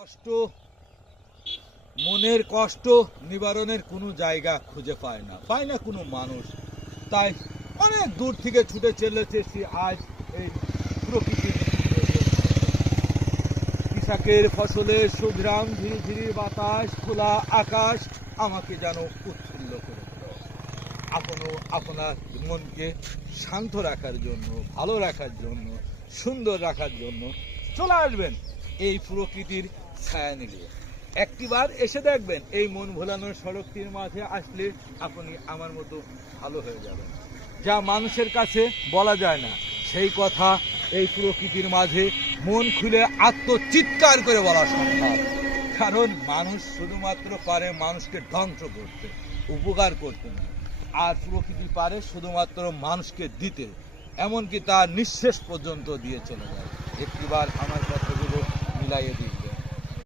কষ্ট, মনের কষ্ট নিবারণের কোনো জায়গা খুঁজে পায় না কোনো মানুষ। তাই অনেক দূর থেকে ছুটে চলেছে আজ এই প্রকৃতির কৃষকের ফসলের সুঘ্রাণ, ঝিরিঝিরি বাতাস, খোলা আকাশ আমাকে যেন উৎফুল্ল করে দিল। আপনিও আপনার মনকে শান্ত রাখার জন্য, ভালো রাখার জন্য, সুন্দর রাখার জন্য চলে আসবেন এই প্রকৃতির ছায়া নিয়ে। একটিবার এসে দেখবেন এই মন ভোলানোর সড়কটির মাঝে আসলে আপনি আমার মতো ভালো হয়ে যাবেন। যা মানুষের কাছে বলা যায় না সেই কথা এই প্রকৃতির মাঝে মন খুলে আত্মচিৎকার করে বলা সম্ভব। কারণ মানুষ শুধুমাত্র পারে মানুষকে ধ্বংস করতে, উপকার করতে না, আর প্রকৃতি পারে শুধুমাত্র মানুষকে দিতে, এমনকি তার নিঃশেষ পর্যন্ত দিয়ে চলে যায়। একটিবার আমার কথাগুলো মিলাইয়ে দিই।